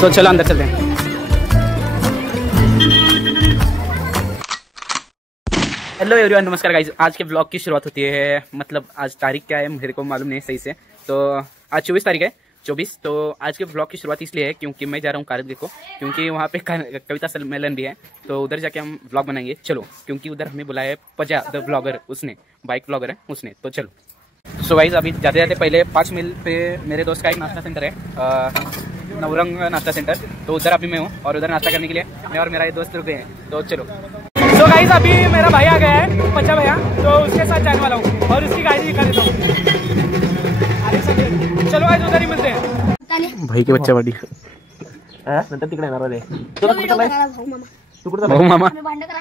तो चलो अंदर चलते हैं। हेलो एवरीवन, नमस्कार गाइस। आज के ब्लॉग की शुरुआत होती है, मतलब आज तारीख क्या है मेरे को मालूम नहीं सही से, तो आज 24 तारीख है, 24। तो आज के ब्लॉग की शुरुआत इसलिए है क्योंकि मैं जा रहा हूँ कारगिल को, क्योंकि वहाँ पे कविता सम्मेलन भी है, तो उधर जाके हम ब्लॉग बनाएंगे। चलो, क्योंकि उधर हमें बुलाया है पजा द ब्लॉगर, उसने बाइक ब्लॉगर है उसने, तो चलो। सो गाइस, अभी जाते जाते पहले 5 मील पे मेरे दोस्त का एक नाश्ता सेंटर है, नवरंग नाश्ता सेंटर, तो उधर अभी मैं हूँ और उधर नाश्ता करने के लिए मैं और मेरा एक दोस्त रुके हैं, तो चलो। तो गाइस, अभी मेरा भाई आ गया है, पचा भैया, तो उसके साथ जाने वाला हूँ और उसकी गाड़ी दिखा देता हूँ। चलो गाइस, उधर ही मिलते हैं। भाई के बच्चा बड़ी नंतर तिकडे येणार रे, भाऊ मामा भांडण करा।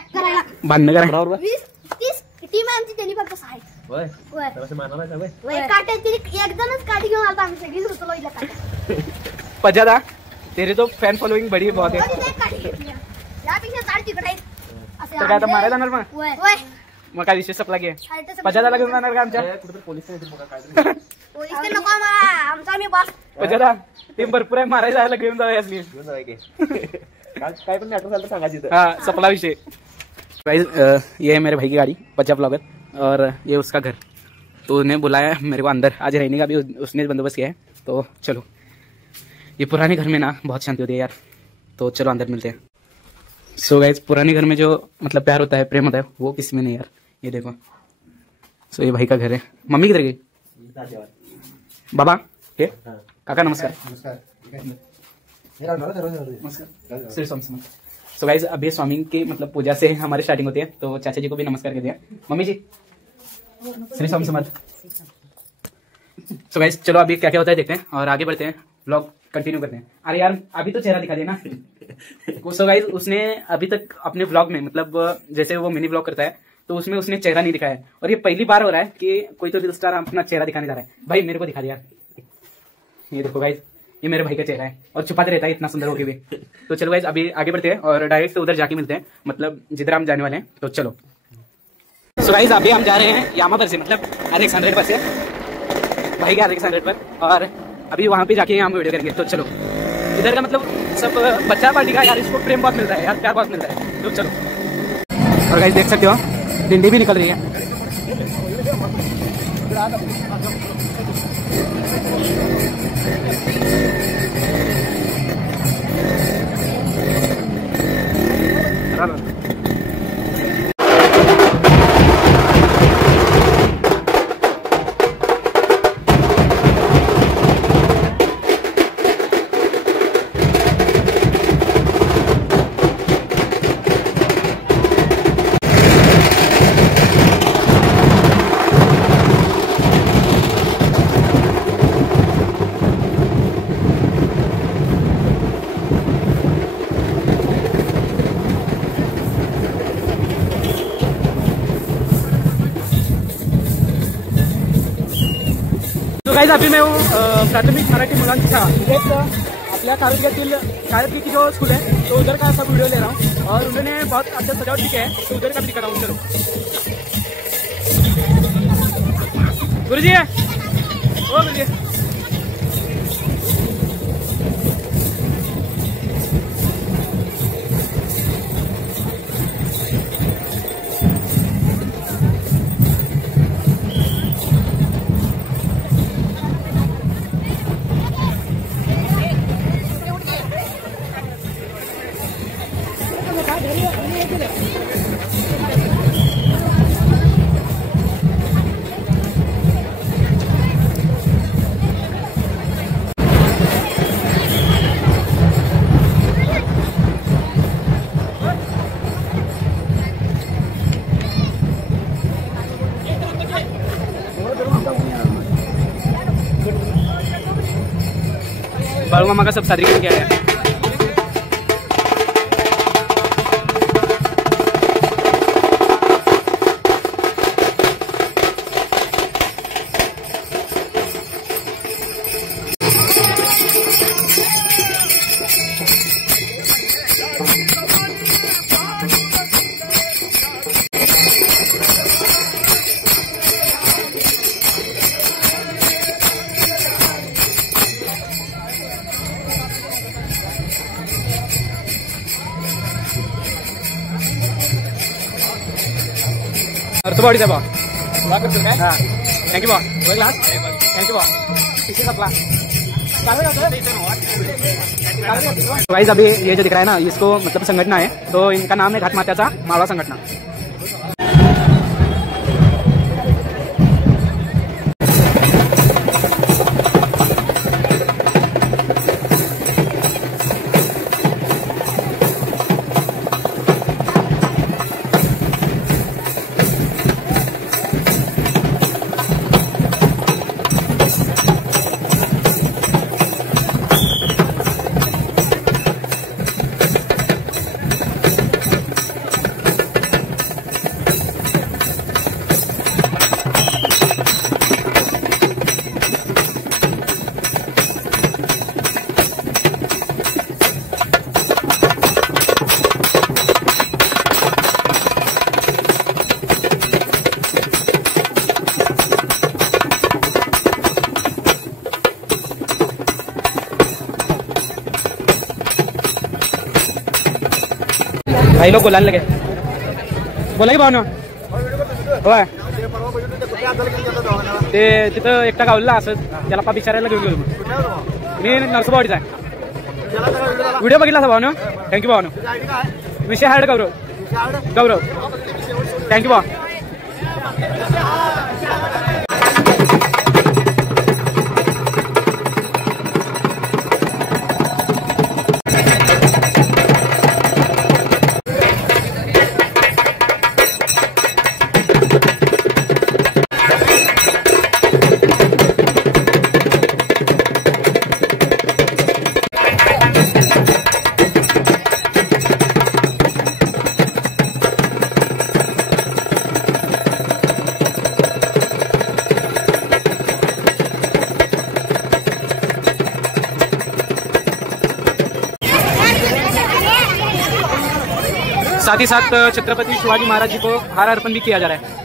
टीम आमची त्यांनी फक्त सहाय होय होय तसं मानणार आहे होय काट्याची एकदमच काठी घेऊन आला आम्ही सगळीच उचललो इला काट्या। पजादा, तेरे तो फॅन फॉलोइंग बड़ी बहुत है यापेक्षा चार तिकडे असं तर काय आता मारायला जाणार मग? होय होय मग काय विशेष सपला घे, पजादाला घेऊन जाणार का आमच्या? कुठे पोलीस नाही बघा काय पोलीस ते नको आमचा आम्ही बस पजादा टीम भरपूर आहे, मारायला जायला घेऊन जाऊया असली घेऊन जाऊया की काय पण मॅटर झालं तर सांगायचं. हाँ, सपला विषय। ये है मेरे भाई की गाड़ी पजा ब्लॉगर, और ये उसका घर, तो उन्हें बुलाया मेरे को अंदर, आज रहने का भी उसने बंदोबस्त किया है, तो चलो। ये पुराने घर में ना बहुत शांति होती है यार, तो चलो अंदर मिलते हैं। सो गाइस, पुराने घर में जो मतलब प्यार होता है, प्रेम होता है, वो किसी में नहीं यार, ये देखो। सो ये भाई का घर है। मम्मी किधर गई? बाबा ये काका नमस्कार। श्री स्वामी समर्थ। सो गाइस, अभी स्वामी की मतलब पूजा से हमारी स्टार्टिंग होती है, तो चाचा जी को भी नमस्कार कर दिया। मम्मी जी श्री स्वामी समर्थ। सो गाइस, चलो अभी क्या क्या होता है देखते हैं और आगे बढ़ते हैं, व्लॉग कंटिन्यू करते हैं। अरे यार, अभी तो चेहरा दिखा देना। सो गाइस, उसने अभी तक अपने व्लॉग में, मतलब जैसे वो मिनी व्लॉग करता है, तो उसमें उसने चेहरा नहीं दिखाया है, और ये पहली बार हो रहा है कि कोई तो रील स्टार अपना चेहरा दिखाने जा रहा है। भाई मेरे को दिखा दिया, ये देखो गाइस, ये मेरे भाई का चेहरा है और छुपाते रहता है इतना सुंदर होके भी। तो चलो गाइस, अभी आगे बढ़ते हैं और डायरेक्ट उधर जाके मिलते हैं, मतलब जिधर हम जाने वाले हैं, तो चलो। सो गाइस, अभी हम जा रहे हैं यामा पर से, मतलब RX100 पर से, भाई के RX100 पर, और अभी वहां पे जाके हम वीडियो करेंगे, तो चलो। इधर का मतलब सब बच्चा पार्टी का यार, इसको प्रेम बहुत मिल रहा है यार, प्यार बहुत मिल रहा है, तो चलो। और गाइस देख सकते हो डिंडी भी निकल रही है। गाइस, अभी मैं हूँ प्राथमिक मराठी मुलांची शाळा, आपल्या कारगिल की जो स्कूल है, तो उधर का सब वीडियो ले रहा हूँ, और उन्होंने बहुत अच्छा सजावट की है, तो उधर का भी दिखा रहा हूँ। चलो गुरुजी है, ओ गुरुजी बालू मामा का सब सादरीकरण किया है। नरसोबावाडीचा भाऊ हा थँक्यू भाऊ ग्लास थँक्यू भाऊ किसी सप्ला गाइस अभी ये जो दिख रहा है ना इसको मतलब संगठना है तो इनका नाम है घाट मात्याचा माळवा संघटना। भाई लोग बोलायला लगे बोला की भावना होय ते तिथं एकटा गावला असं त्याला पा विचारायला घेऊन गेलो मी नरसोबावाडीचा आहे व्हिडिओ बघितला असा भावना थँक्यू भावना विषय हार्ड गौरव थँक्यू भाऊ साथ ही साथ छत्रपति शिवाजी महाराज जी को हार अर्पण भी किया जा रहा है।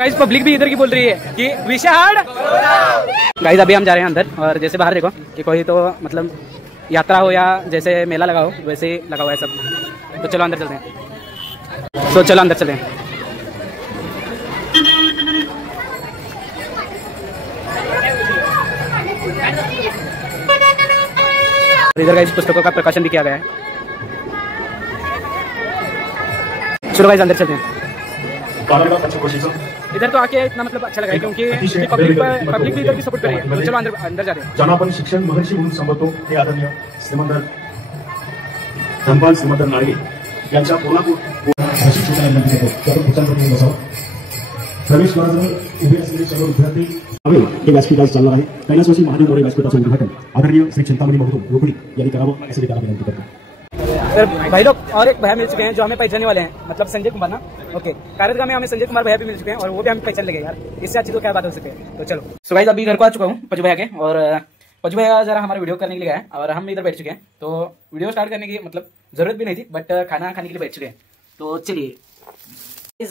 गाइस पब्लिक भी इधर की बोल रही है कि विषय हार्ड। गाइस अभी हम जा रहे हैं अंदर और जैसे बाहर देखो कि कोई तो मतलब यात्रा हो या जैसे मेला लगा हो वैसे ही लगा हुआ है सब। तो चलो अंदर चलते हैं चलते हैं। इधर गाइस पुस्तकों का प्रकाशन भी किया गया है। चलो गाइस अंदर चलते हैं। इधर तो आके इतना मतलब अच्छा लगा क्योंकि पब्लिक भी इधर की सपोर्ट कर रही है। तो चलो अंदर जाते हैं। ज्यांना आपण शिक्षण महर्षी म्हणून संबोधतो ते आदरणीय श्रीमंत धनपाल श्रीमंत नाळगे यांच्या प्रवेशद्वाराजवळ उभे असलेले सर्व विद्यार्थी हे व्यासपीठ आज चालणार आहे। कैलासवासी महादेव मोरे व्यासपीठाचं उद्घाटन आदरणीय श्री चिंतामणी महोदय रोकडी यांनी करावं असे त्याला विनंती करतो। भाई लोग और एक भैया मिल चुके हैं जो हमें पहचानने वाले हैं मतलब संजय कुमार ना ओके कारदगा में हमें संजय कुमार भैया भी मिल चुके हैं और वो भी हमें पहचान लगे यार इससे अच्छी तो क्या बात हो सके। तो चलो सो गाइस अभी घर को आ चुका हूँ पजू भैया के और पजू भैया जरा हमारा वीडियो करने के लिए गया है और हम इधर बैठ चुके हैं। तो वीडियो स्टार्ट करने की मतलब जरूरत भी नहीं थी बट खाना खाने के लिए बैठ चुके हैं। तो चलिए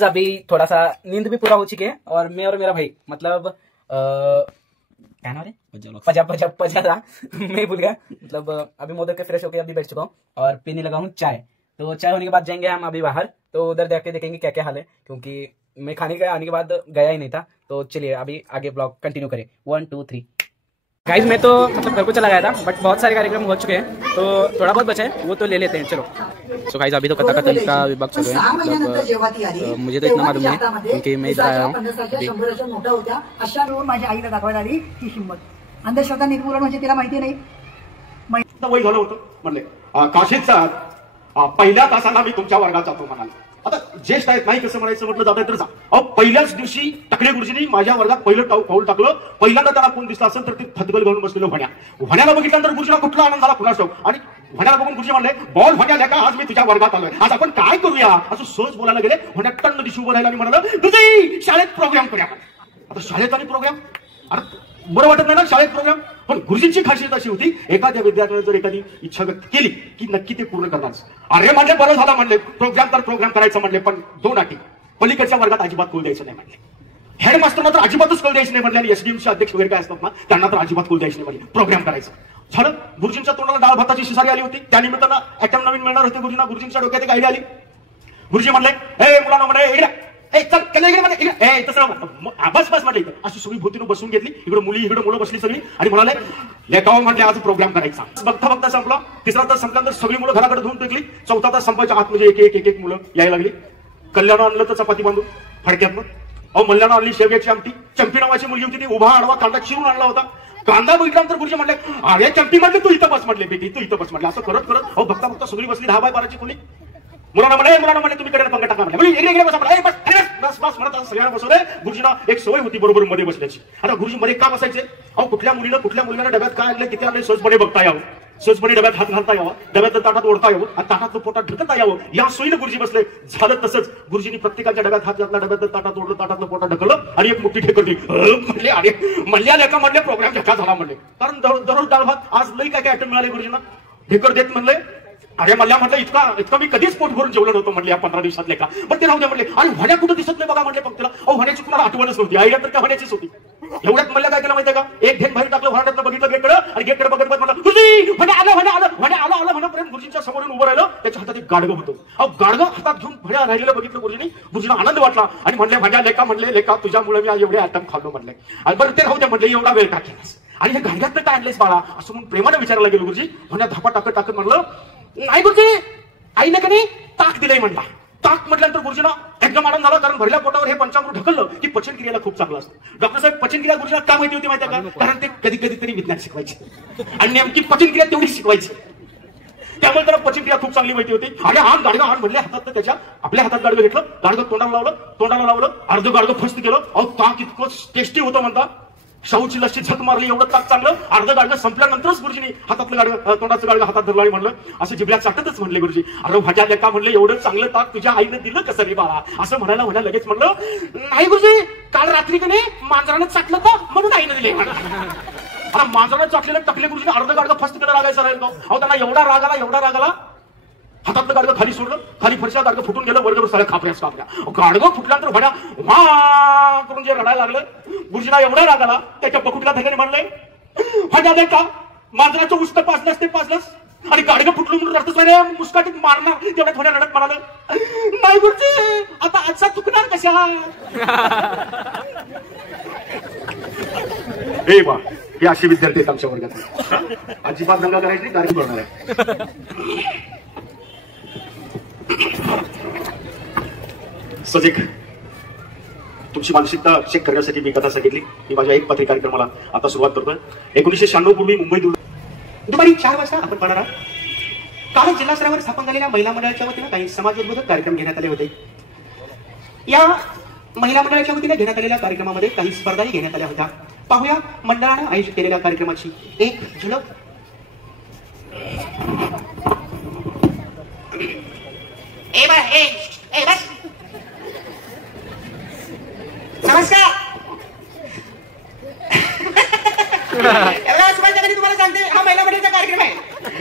अभी थोड़ा सा नींद भी पूरा हो चुके हैं और मैं और मेरा भाई मतलब क्या नाम है पजा था मैं भूल गया मतलब अभी मोदक के फ्रेश होकर अभी बैठ चुका हूँ और पीने लगा हूँ चाय। तो चाय होने के बाद जाएंगे हम अभी बाहर तो उधर जाके देखेंगे क्या क्या हाल है क्योंकि मैं खाने के आने के बाद गया ही नहीं था। तो चलिए अभी आगे ब्लॉग कंटिन्यू करें 1 2 3। गाइस मैं तो मतलब घर को चला गया था बट बहुत सारे कार्यक्रम हो चुके हैं तो थोड़ा बहुत बचा है वो तो ले लेते हैं। चलो सो गाइस अभी तो कथाकथन का विभाग चल रहा है मतलब मुझे तो इतना मालूम नहीं क्योंकि मैं इधर आया हूँ। अशा रोज माझ्या आईला दाखवायला आली ती हिंमत अंधश्रद्धा निर्मूलन म्हणजे तिला माहिती नाही वय झालं होतं म्हणले काशीचा पहिल्या तासाला मी तुमच्या वर्गात जातो म्हणाले। आता ज्येष्ठ आहेत नाही कसं म्हणायचं म्हटलं जात तर जा। पहिल्याच दिवशी टकले गुरुजींनी माझ्या वर्गात पहिलं पाऊल टाकलं। पहिल्यांदा त्याला कोण दिसलं असेल तर ते थतगल घालून बसलेलं व्हण्याला बघितल्यानंतर गुरुजीला कुठला आनंद झाला कुणास ठाऊक आणि व्हण्याला बघून गुरुजी म्हणले बॉल व्हण्या का आज मी तुझ्या वर्गात आलोय आज आपण काय करूया असं सहज बोलायला गेले। व्हण्या टन्न दिवशी उभं राहिला आणि म्हणाला तुझी शाळेत प्रोग्राम करूया। आता शाळेत आणि प्रोग्राम अरे बरं वाटत नाही ना शाळेत प्रोग्राम. पण गुरुजींची खासियत अशी होती, एखाद्या विद्यार्थ्याने जर एखादी इच्छा व्यक्त केली की नक्की ते पूर्ण करणार. अरे म्हणले बरं झाला म्हणले, प्रोग्राम तर प्रोग्राम करायचं म्हणले, पण 2 अटी. पलीकडच्या वर्गात अजिबात कौल द्यायचं नाही म्हणले. हेडमास्टरना तर अजिबातच कौल द्यायचं नाही म्हणले, आणि एसडीएमचे अध्यक्ष वगैरे काय असतात ना त्यांना तर अजिबात कौल द्यायचं नाही म्हणले. प्रोग्राम करायचं झालं. गुरुजींच्या तोंडाला डाळ भाताची शिसारी आली होती. त्या निमित्तानं ॲटम नवीन मिळणार होते गुरुजींना. गुरुजींच्या डोक्यात एक आयडिया आली. गुरुजी म्हणले, हे मुलांना म्हणले बस बस म्हटलं इथं. अशी सगळी भोवतीनं बसून घेतली. इकडे मुली इकडे मुलं बसली सगळी, आणि म्हणाले लेखावं म्हटले आज प्रोग्राम करायचा. बघता बघता संपला. 3रा तास संपल्यानंतर सगळी मुलं घराकडे धुवून टेकली. 4था तास संपायच्या आत म्हणजे एक एक मुलं यायला लागली. कल्याण आणलं तर चपाती बांधून फडक्यातनं. मल्ल्यानं आणली शेवग्याची आमटी. चंपी नावाची मुलगी होती, ती उभा आडवा कांदा चिरून आणला होता. कांदा बघितल्यानंतर गुरुजी म्हणले, अरे चंपी म्हटले तू इथं बस म्हटले, बेटी तू इथं बस म्हटले. असं करत करत बघता बघता सगळी बसली 10 बाय 12ची खोली. मुलांना म्हणे तुम्ही कडे पंखा टाका म्हटलं. बस बस म्हणत सगळ्यांना बसवलंय. गुरुजींना एक सवय होती बरोबर मध्ये बसल्याची. आता गुरुजी मध्ये का बसायचे? कुठल्या मुलीनं कुठल्या मुलीला डब्यात काय आणलं किती आणलं सहजपणे बघता यावं, सहजपणे डब्यात हात घालता यावा, डब्यात ताटात ओढता यावं, आणि ताटातलं पोटात ढकलता यावं, या सोयीनं गुरुजी बसले. झालं तसंच. गुरुजींनी प्रत्येकाच्या डब्यात हात घातला, डब्यात ताटात ओढलं, ताटातलं पोटात ढकललं, आणि एक मुठी ढकलली. म्हणले अरे मल्ल्या लेखा म्हणले प्रोग्राम झका झाला म्हणले. कारण दररोज डाळ भात, आज लई काय आयटम मिळाले गुरुजींना. ढेकर देत म्हणले. अरे मला म्हटलं इतका मी कधीच पोट भरून जेवलं नव्हतं म्हणले या 15 दिवसातले का. पण ते राहू द्या म्हणले. आणि व्हाण्या कुठं दिसत नाही बघा म्हणले पंक्तीला. व्हाण्याची कुणाला आठवणच नव्हती. आयडिया तर त्या व्हाण्याचीच होती. एवढ्यात मला काय केलं माहितीये का, एक घेन बाहेर टाकलं, व्हाण्यातलं बघितलं गेटकडं, आणि गेटकडे बघत म्हणलं गुरुजी म्हणे आलं म्हणपर्यंत गुरुजींच्या समोरून उभं राहिलं. त्याच्या हातात एक गाडगं होतं. गाडगं हातात घेऊन भण्या राहिलेलं बघितलं गुरुजींनी. गुरुजींना आनंद वाटला, आणि म्हणले माझ्या लेका म्हणले लेका तुझ्यामुळे मी आज एवढे आयटम खाल्लो म्हणले. आणि बरं ते राहू द्या म्हणले, एवढा वेळ का केलास, आणि हे गाडग्यातनं काय आणलंयस बाळा असं म्हणून प्रेमाने विचारायला गेलो गुरुजी. म्हणल्या धापा टाकत म्हणलं नाही गुरुजी, आईने का नाही ताक दिलंय म्हणला. ताक म्हटल्यानंतर गुरुजीला एकदम आनंद झाला, कारण भरल्या पोटावर हे पंचामृत ढकललं की पचन क्रियेला खूप चांगलं असतं. डॉक्टर साहेब पचन क्रिया गुरुजीला का माहिती होती माहिती आहे का? कारण ते कधी तरी विज्ञान शिकवायचे, आणि नेमकी पचन क्रिया तेवढी शिकवायची. त्यामुळे त्याला पचन क्रिया खूप चांगली माहिती होती. आणि हा गाडगं हात म्हणले हातात, त्याच्या आपल्या हातात गाडगं घेतलं, गाडगं तोंडाला लावलं, अर्ध गाडगं फस्त केलं. ताक इतकं टेस्टी होतं म्हणता. शाहूची लशी झक मारली, एवढं ताक चांगलं. अर्ध गाडगं संपल्यानंतरच गुरुजींनी हातातलं गाडगं, तोंडाचं गाडगं हातात धरलं, आणि म्हणलं असं जिभल्या चाटतच म्हणले गुरुजी, अरे भाज्या लेका म्हणले एवढं चांगलं ताक तुझ्या आईनं दिलं कसं रे बाळा असं म्हणायला लगेच म्हणलं नाही गुरुजी, काल रात्री का नाही मांजरानं चाटलं तर म्हणून आईनं दिले. मांजरानं चाटलेलं टाकले गुरुजीने, अर्ध गाडगं फस्त केलं. रागायचं राहील त्यांना एवढा राग आला. हातातलं गाडगं खाली सोडलं, खाली फरशा गाडगं फुटून गेलं, वरवर सगळ्या खापऱ्याच गाडगं फुटल्यानंतर भड्या वा करून जे रडायला लागलं. गुरुजीला एवढा राग आला, त्याच्या पकुटल्या धक्याने म्हणले भड्या दे का मांजराचं उष्ट पाजलंस आणि गाडगं फुटलं म्हणून रडतच मुस्काटीत मारणार. तेवढ्या थोड्या रडत म्हणाले नाही गुरुजी आता आजचा चुकणार कशा. हे बा हे असे विद्यार्थी आहेत आमच्या वर्गात. अजिबात दंगा करायची नाही, कार्यक्रम करणार आहे. सजिक तुमची मानसिकता चेक करण्यासाठी मी कथा सांगितली. मी माझ्या एक पत्रिका कार्यक्रमाला आता सुरुवात करतोय. 1996 पूर्वी मुंबईत दुपारी 4 वाजता आपण पाहणार आहोत. काल जिल्हा स्तरावर स्थापन झालेल्या महिला मंडळाच्या वतीनं काही समाजोद्बोधक कार्यक्रम घेण्यात आले होते. या महिला मंडळाच्या वतीने घेण्यात आलेल्या कार्यक्रमामध्ये काही स्पर्धाही घेण्यात आल्या होत्या. पाहूया मंडळानं आयोजित केलेल्या कार्यक्रमाची एक झलक. नमस्कार. तुम्हाला सांगते हा महिला मंडळाचा कार्यक्रम आहे,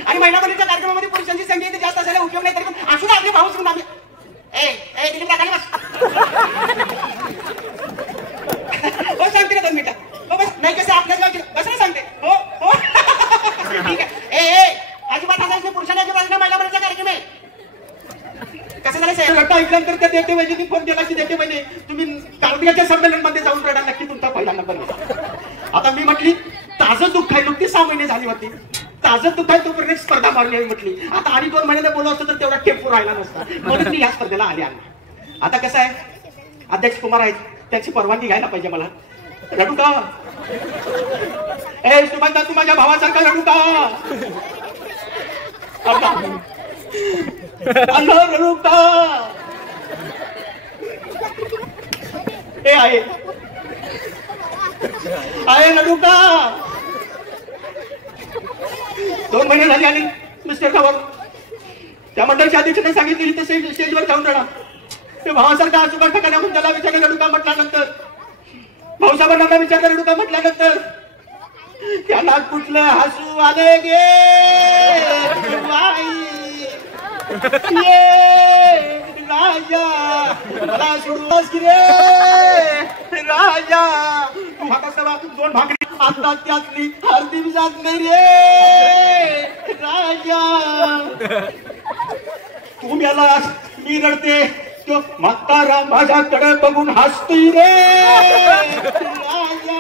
आणि महिला मंडळाच्या कार्यक्रमामध्ये पुरुषांची संख्या जास्त असायला उपयोग नाही, तरी पण असू आपले भाऊ सांगून आपले सांगते ना 2 मिनिटं. हो बस नाही कसं आपल्याच गावची कसं सांगते. हो हो ठीक आहे. अजिबात असायचं पुरुषांच्या बाजूला महिला मंडळाचा कार्यक्रम आहे. कसं झालं साहेब रट्टा ऐकल्यानंतर त्या देते पाहिजे ती फोन केला की देते पाहिजे तुम्ही कार्तिकाच्या संमेलन मध्ये जाऊन रडा नक्की तुमचा पहिला नंबर. आता मी म्हटली ताजं दुःख आहे, नुकती 6 महिने झाली होती. ताजं दुःख आहे तोपर्यंत स्पर्धा मारली आहे म्हटली. आता आणि 2 महिन्याने बोललो असतं तर तेवढा टेम्पो राहिला नसता, म्हणून मी या स्पर्धेला आले. आता कसं आहे अध्यक्ष कुमार आहेत, त्याची परवानगी घ्यायला पाहिजे मला. रडू का सुमंता, तू माझ्या भावासारखा रडू का रडू का. आहे रडू का. 2 महिने झाले आणि मिस्टर ठावर त्या मंडळाच्या अध्यक्षाने सांगितलेली तर स्टेजवर जाऊन रडा. ते भावासारखा आजूबाजू ठिकाणी म्हणून त्याला विचारलं रडू का म्हटल्यानंतर, भाऊसाहेबांना विचारलं रडू का म्हटल्यानंतर त्याला कुठलं हसू आले गे बाई ये राजा मला सोडूनच रे राजा तू हातात सवा दोन भाकरी आता त्यातली हळदी बी जात नाही रे राजा तू मेलास मी रडते तो म्हातारा माझ्याकडे बघून हसते रे राजा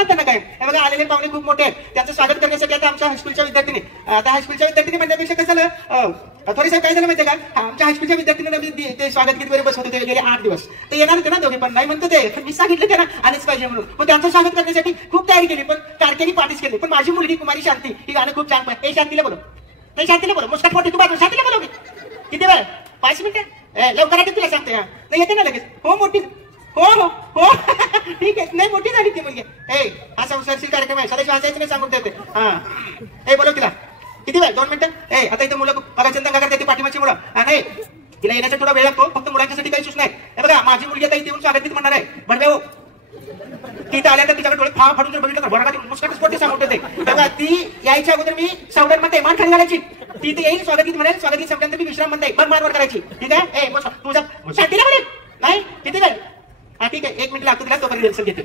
त्यांना काय हे बघा आलेले पाहुणे खूप मोठे आहेत त्यांचं स्वागत करण्यासाठी आता आमच्या हायस्कूलच्या विद्यार्थीने आता हायस्कूलच्या विद्यार्थीने म्हणण्यापेक्षा कसं झालं थोडी साहेब काय झालं माहितीये का आमच्या हायस्कूलच्या विद्यार्थीने ते स्वागत गीत वगैरे बसवत होते गेले 8 दिवस ते येणार होते ना दोघे पण नाही म्हणतो ते पण मी सांगितलं त्यांना आलेच पाहिजे म्हणून पण त्यांचं स्वागत करण्यासाठी खूप तयारी केली पण तारखेने पार्टीच केली पण माझी मुलगी कुमारी शांती ही गाणं खूप छान हे शांतीला बोलो हे शांतीला बोलो मुस्काट मोठी तू बाजू शांतीला बोलो किती वेळ 5 मिनिटं लवकर तुला सांगते हा नाही येते ना लगेच हो मोठी हो हो हो ठीक आहे नाही मोठी झाली ती मुलगी हा संसारशील कार्यक्रम आहे सदैव वाचायचं नाही सांगून देते हा बोलो तिला किती वेळ 2 मिनिटं आता इथं मुलं बघा दंगा करते ती पाठीमागची मुलं नाही तिला येण्याचा थोडा वेळ लागतो फक्त मुलांच्यासाठी काही सूचना आहे हे बघा माझी मुलगी आता इथे येऊन स्वागत गीत म्हणणार आहे बडवे हो तिथे आल्यानंतर तिच्याकडे डोळे फाडून जर बघितलं तर भडका मुस्काट स्पॉट सांगून देते तेव्हा ती यायच्या अगोदर मी सावधान मध्ये मान खाली घालायची ती इथे येईल स्वागत गीत म्हणेल स्वागत गीत संपल्यानंतर मी विश्राम म्हणते बघ मारवर करायची ठीक आहे तुझा शांतीला म्हणेल नाही किती वेळ हा ठीक आहे 1 मिनिट लागतो तिला तोपर्यंत रिहर्सल घेते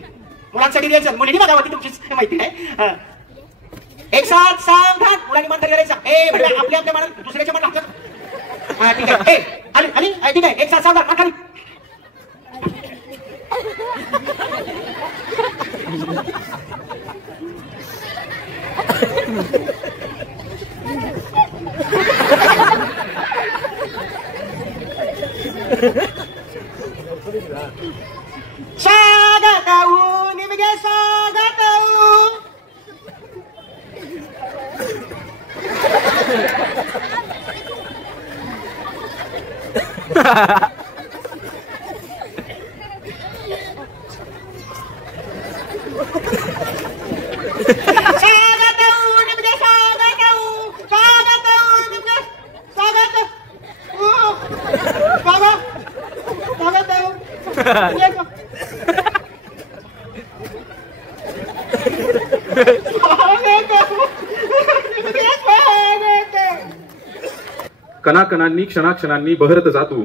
मुलांसाठी रिहर्सल मुलींनी बघावं ती तुमचीच माहिती आहे एक साथ सावधान मुलांनी मान खाली घालायचा आपल्या मनात दुसऱ्याच्या मनात हा ठीक आहे आणि ठीक आहे एक साथ सावधान मान खाली स्वागतऊ निಮಗೆ स्वागतऊ कणाकणांनी क्षणाक्षणांनी बहरत जातू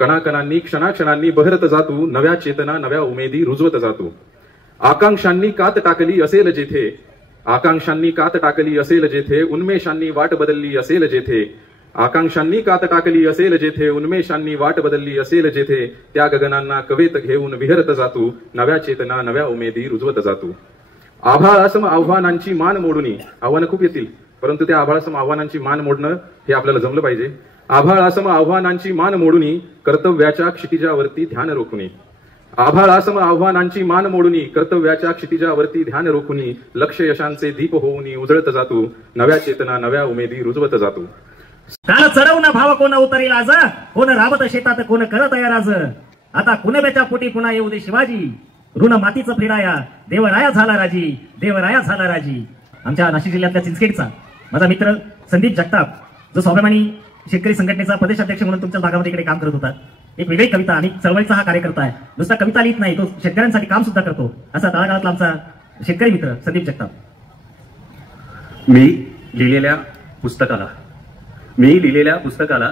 कणाकणांनी क्षणाक्षणांनी बहरत जातू नव्या चेतना नव्या उमेदी रुजवत जातू आकांक्षांनी कात टाकली असेल जेथे आकांक्षांनी कात टाकली असेल जेथे उन्मेषांनी वाट बदलली असेल जेथे आकांक्षांनी कात टाकली असेल जेथे उन्मेषांनी वाट बदलली असेल जेथे त्या गगनांना कवेत घेऊन विहरत जातू नव्या चेतना नव्या उमेदी रुजवत जातू आभाळासम आव्हानांची मान मोडून आव्हानं खूप येतील परंतु त्या आभाळासम आव्हानांची मान मोडणं हे आपल्याला जमलं पाहिजे आभाळासम आव्हानांची मान मोडून कर्तव्याच्या क्षितिजावरती ध्यान रोखुनी आभाळासम आव्हानांची मान मोडून कर्तव्याच्या क्षितिजावरती ध्यान रोखुनी लक्ष यशांचे दीप होऊन उजळत जातू नव्या चेतना नव्या उमेदी रुजवत जातू काल चरवणं भाव कोण उतरील आज कोण राबत शेतात कोण करत या राज आता कुणब्याच्या पोटी पुन्हा येऊ दे शिवाजी ऋण मातीचं फेडाया देवराया झाला राजी देवराया झाला राजी आमच्या नाशिक जिल्ह्यातल्या चिंचखेडचा माझा मित्र संदीप जगताप जो स्वाभिमानी शेतकरी संघटनेचा प्रदेशाध्यक्ष म्हणून तुमच्या भागामध्ये इकडे काम करत होता एक वेगळी कविता आणि चळवळीचा हा कार्यकर्ता आहे नुसता कविता लिहित नाही तो शेतकऱ्यांसाठी काम सुद्धा करतो असा तळागाळातला आमचा शेतकरी मित्र संदीप जगताप मी लिहिलेल्या पुस्तकाला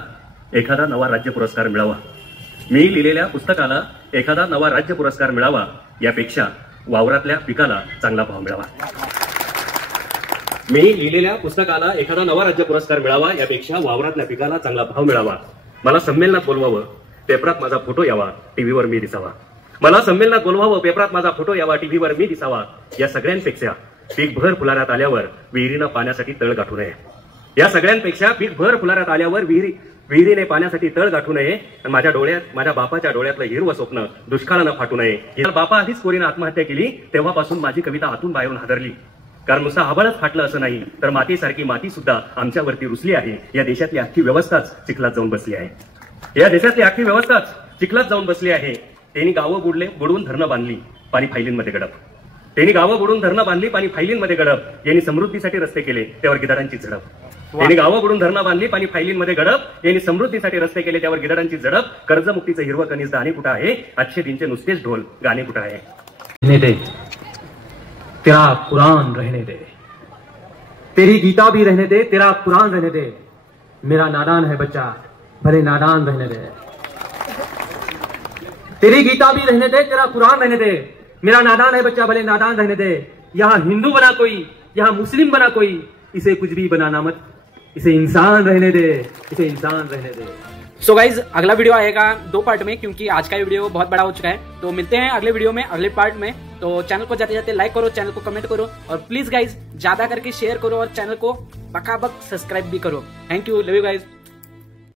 एखादा नवा राज्य पुरस्कार मिळावा मी लिहिलेल्या पुस्तकाला एखादा नवा राज्य पुरस्कार मिळावा यापेक्षा वावरातल्या पिकाला चांगला भाव मिळावा मी लिहिलेल्या पुस्तकाला एखादा नवा राज्य पुरस्कार मिळावा यापेक्षा वावरातल्या पिकाला चांगला भाव मिळावा मला संमेलनात बोलवावं पेपरात माझा फोटो यावा टीव्हीवर मी दिसावा मला संमेलनात बोलवावं पेपरात माझा फोटो यावा टीव्हीवर मी दिसावा या सगळ्यांपेक्षा पीकभर फुलाऱ्यात आल्यावर विहिरीनं पाण्यासाठी तळ गाठू नये या सगळ्यांपेक्षा पीकभर फुलाऱ्यात आल्यावर विहिरीने पाण्यासाठी तळ गाठू नये माझ्या बापाच्या डोळ्यातलं हिरवं स्वप्न दुष्काळानं फाटू नये बापा आधीच कोरीनं आत्महत्या केली तेव्हापासून माझी कविता हातून बाहेरून हादरली कारण नुसतं आभाळच फाटलं असं नाही तर मातीसारखी माती सुद्धा आमच्यावरती रुसली आहे या देशातली अख्खी व्यवस्थाच चिखलात जाऊन बसली आहे या देशातली अख्खी व्यवस्थाच चिखलात जाऊन बसली आहे त्यांनी गावं बुडवून धरणं बांधली पाणी फायलींमध्ये गडप त्यांनी गावं बुडवून धरणं बांधली पाणी फायलींमध्ये गडप यांनी समृद्धीसाठी रस्ते केले त्यावर गिधाडांची झडप यांनी गावाकडून धरणं बांधली, पाणी फायलींमध्ये गडप, यांनी समृद्धीसाठी रस्ते केले, त्यावर गिधाडांची झडप, कर्जमुक्तीचं हिरवं कणीस दाणे कुठं आहे, अच्छे दिनचे नुसतेच ढोल गाणे कुठं आहे. रहने दे तेरा कुरान, रहने दे तेरी गीता भी रहने दे, तेरा कुरान रहने दे, मेरा नादान है बच्चा भले नादान रहने दे. तेरी गीता भी रहने दे, तेरा कुरान रहने दे, मेरा नादान है बच्चा भले नादान रहने दे. यहाँ हिंदू बना कोई, यहाँ मुस्लिम बना कोई, इसे कुछ भी बनाना मत, इसे इंसान रहने दे, इसे इंसान रहने दे. सो गाइज अगला वीडियो आएगा 2 पार्ट में, क्योंकि आज का वीडियो बहुत बड़ा हो चुका है. तो मिलते हैं अगले वीडियो में, अगले पार्ट में. तो चैनल को जाते जाते लाइक करो, चैनल को कमेंट करो, और प्लीज गाइज ज्यादा करके शेयर करो, और चैनल को बकाबक सब्सक्राइब भी करो. Thank you, love you guys.